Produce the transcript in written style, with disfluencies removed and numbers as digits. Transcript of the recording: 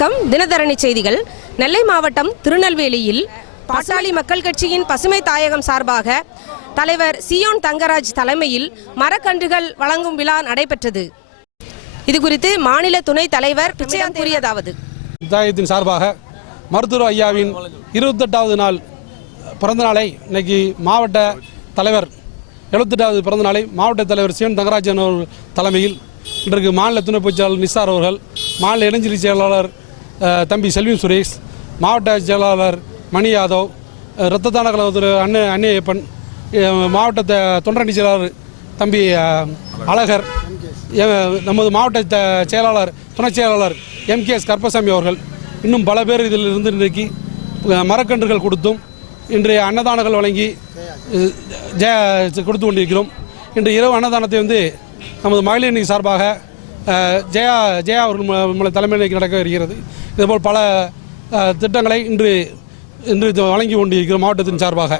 வணக்கம். தினதரணி செய்திகள். நெல்லை மாவட்டம் திருநெல்வேலியில் பாட்டாளி மக்கள் கட்சியின் பசுமை தாயகம் சார்பாக தலைவர் சியோன் தங்கராஜ் தலைமையில் மரக்கன்றுகள் வழங்கும் விழா நடைபெற்றது. இதுகுறித்து மாநில துணைத் தலைவர் பிச்சையான் கூறியதாவது: தாயகத்தின் சார்பாக மருத்துவர் ஐயாவின் 28வது நாள் பிறந்த நாளை இன்னைக்கு மாவட்ட தலைவர் 78வது பிறந்த நாளை மாவட்ட தலைவர் சியோன் தங்கராஜ் அவர்கள் தலைமையில் இன்றைக்கு மாநில துணை பொதுச்செயலாளர் நிசார் அவர்கள், மாநில இடைநிலை செயலாளர் தம்பி செல்வின் சுரேஷ், மாவட்ட செயலாளர் மணி யாதவ், இரத்த தான கழகத்துறை அன்னையப்பன், மாவட்ட தொண்டரணி செயலாளர் தம்பி அழகர், நமது மாவட்ட செயலாளர் துணை செயலாளர் MKS கருப்பசாமி அவர்கள், இன்னும் பல பேர் இதில் இருந்து இன்றைக்கு மரக்கன்றுகள் கொடுத்தும் இன்றைய அன்னதானங்கள் வழங்கி கொடுத்து கொண்டிருக்கிறோம். இன்று இரவு அன்னதானத்தை நமது மகளிர் அணி சார்பாக ஜெயா அவர்கள் தலைமையில் நடக்க வருகிறது. இதுபோல் பல திட்டங்களை இன்று வழங்கி கொண்டிருக்கிறோம் மாவட்டத்தின் சார்பாக.